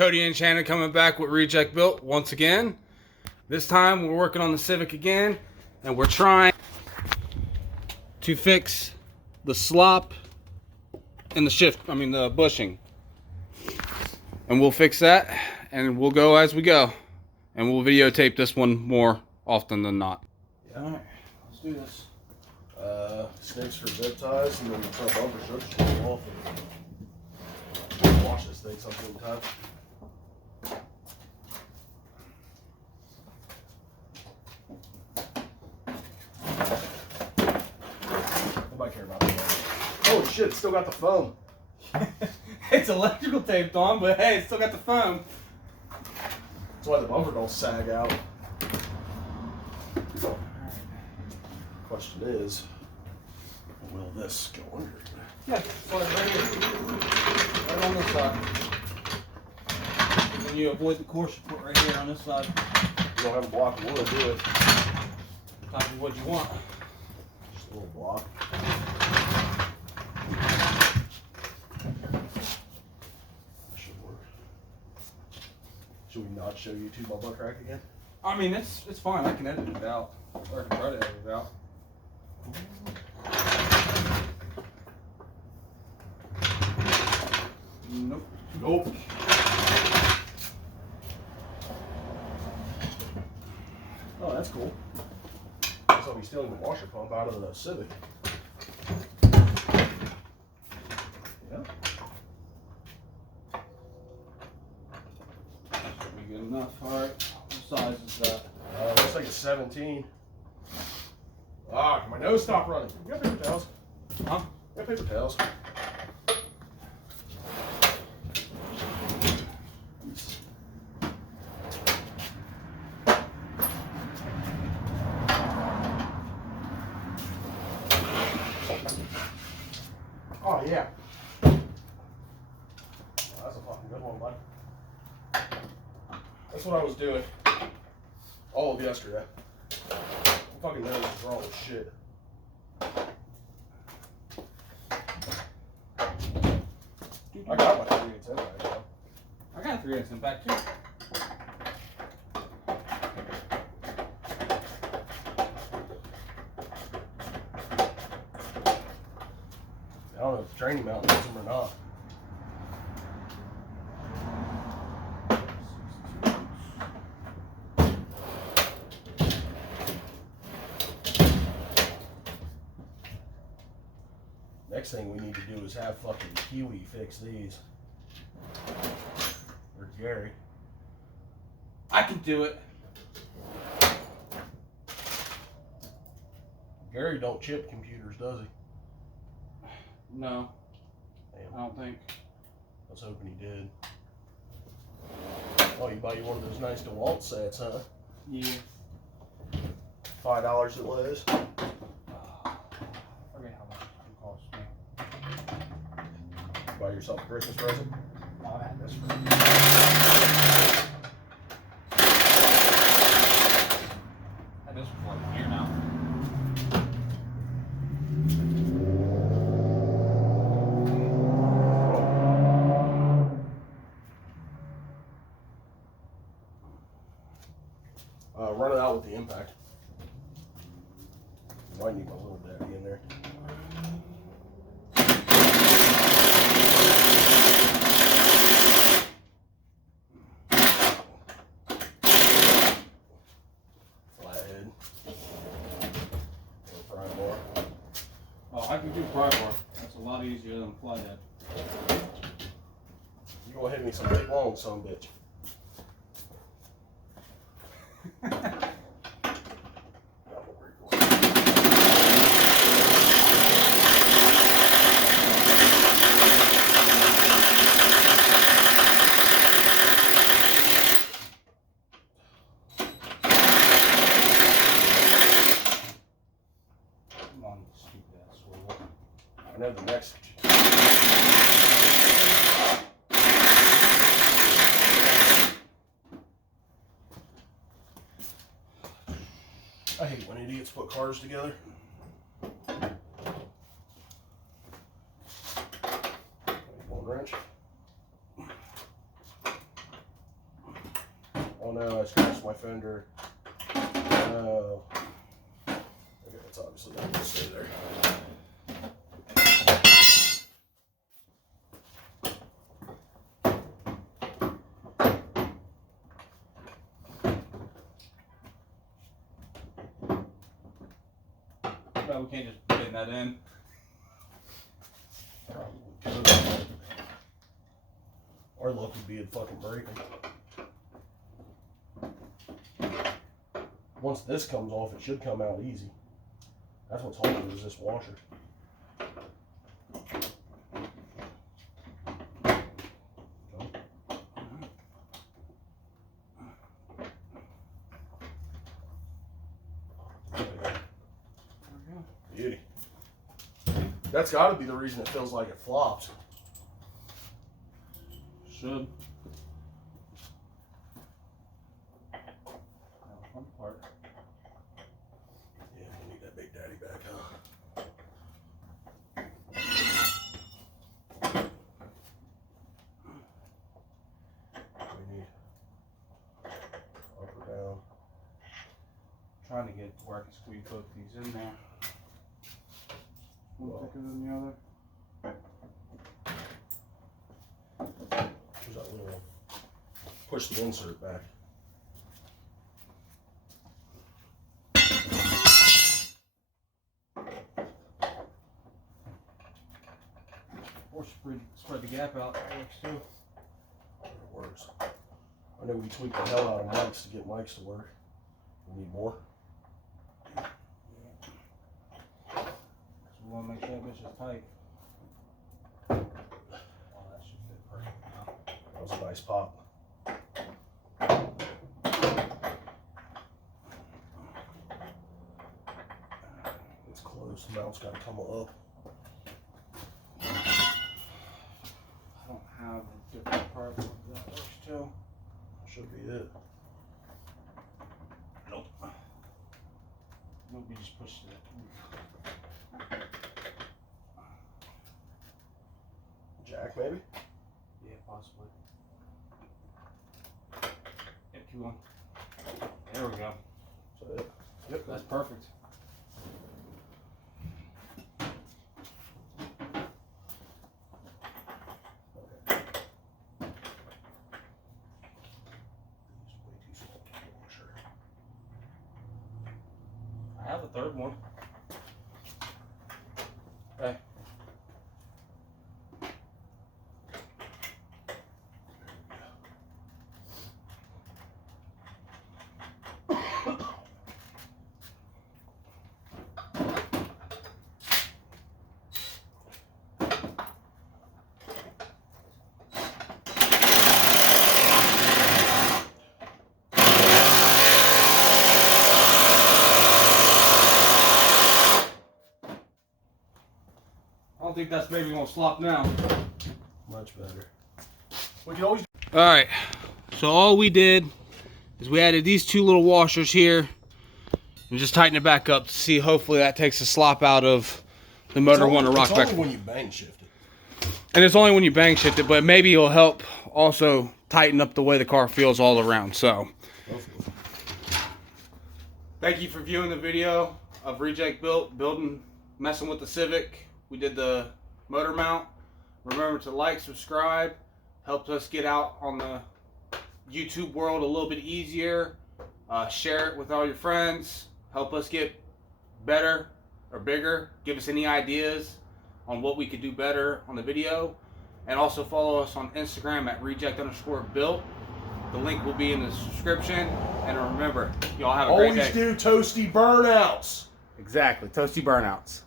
Cody and Channon coming back with Reject Built once again. This time we're working on the Civic again, and we're trying to fix the slop and the bushing. And we'll fix that, and we'll go as we go. And we'll videotape this one more often than not. Yeah. Alright, let's do this. Snakes for zip ties, and then the front bumper strips should go off. And wash this thing sometime. Nobody care about that. Oh shit, it's still got the foam. It's electrical taped on, but hey, it's still got the foam. That's why the bumper don't sag out. Question is, will this go under? Yeah, slide right here. Right on this side. And you avoid the core support right here on this side. You don't have a block of wood, do it. Type of wood you want. Just a little block. That should work. Should we not show YouTube my butt crack again? I mean, it's fine. I can edit it out. Or I can try to edit it out. Nope. Nope. Oh, that's cool. So I'll be stealing the washer pump out of the Civic. Yeah. Should be good enough. Alright. What size is that? Looks like a 17. Ah, my nose stopped running. You got paper towels? Huh? You got paper towels? Oh, yeah. That's a fucking good one, bud. That's what I was doing all of yesterday. My fucking nose is raw as shit. I got my 3/8 in right now. I got a 3/8 in back too. I don't know if the training mount needs them or not. Next thing we need to do is have fucking Kiwi fix these. Or Gary. I can do it. Gary don't chip computers, does he? No, Damn, I don't think. I was hoping he did. Oh, you buy you one of those nice DeWalt sets, huh? Yeah. $5 it was. I forget how much it cost me. Buy yourself a Christmas present. Oh, I had this for like a year now. Run it out with the impact. Might need my little daddy in there. Flathead. Or pry bar. Oh, I can do pry bar. That's a lot easier than flathead. You gonna hit me some big long son of a bitch. Come on, stupid ass swivel. I know the next. I hate when idiots put cars together. One wrench. no, I scratched my fender. No. Okay, it's obviously not going to stay there. No, we can't just put that in. Probably could. Our luck would be it'd fucking break them. Once this comes off, it should come out easy. That's what's holding is this washer. Beauty. That's got to be the reason it feels like it flops. Should. One part. Yeah, we need that big daddy back, huh? We need up or down. Trying to get it to where I can squeeze both these in there. One thicker than the other. Here's that little one. Push the insert back. Or spread the gap out. That works too. It works. I know we tweaked the hell out of mics to get mics to work. We need more. We want to make sure that bitch is tight. Oh, that should fit perfect now. That was a nice pop. It's close. The mount's got to come up. I don't have a different part that works too. Should be it. Nope. Nope, we just pushed it. Jack, maybe? Yeah, possibly. Yep, keep on. There we go. Is that it? Yep, that's perfect. Okay. It's way too small for the washer. I have a third one. Okay. I don't think that's maybe gonna slop now. Much better. We can always. All right, so all we did is we added these two little washers here and just tighten it back up to see. Hopefully that takes the slop out of the motor one to rock back. It's only when you bang shift it. And it's only when you bang shift it, but maybe it'll help also tighten up the way the car feels all around. So, thank you for viewing the video of Reject building, messing with the Civic. We did the motor mount. Remember to like, subscribe. Helps us get out on the YouTube world a little bit easier. Share it with all your friends. Help us get better or bigger. Give us any ideas on what we could do better on the video. And also follow us on Instagram at reject_built. The link will be in the description. And remember, y'all have a great day. Always do toasty burnouts. Exactly, toasty burnouts.